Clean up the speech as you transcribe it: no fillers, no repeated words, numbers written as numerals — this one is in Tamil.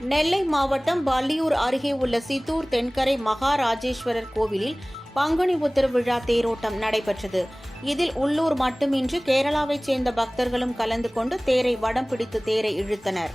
நெல்லை மாவட்டம் பள்ளியூர் அருகே உள்ள சித்தூர் தென்கரை மகாராஜேஸ்வரர் கோவிலில் பங்குனி உத்திர விழா தேரோட்டம் நடைபெற்றது. இதில் உள்ளூர் மட்டுமின்றி கேரளாவைச் சேர்ந்த பக்தர்களும் கலந்து கொண்டு தேரை வடம் பிடித்து தேரை இழுத்தனர்.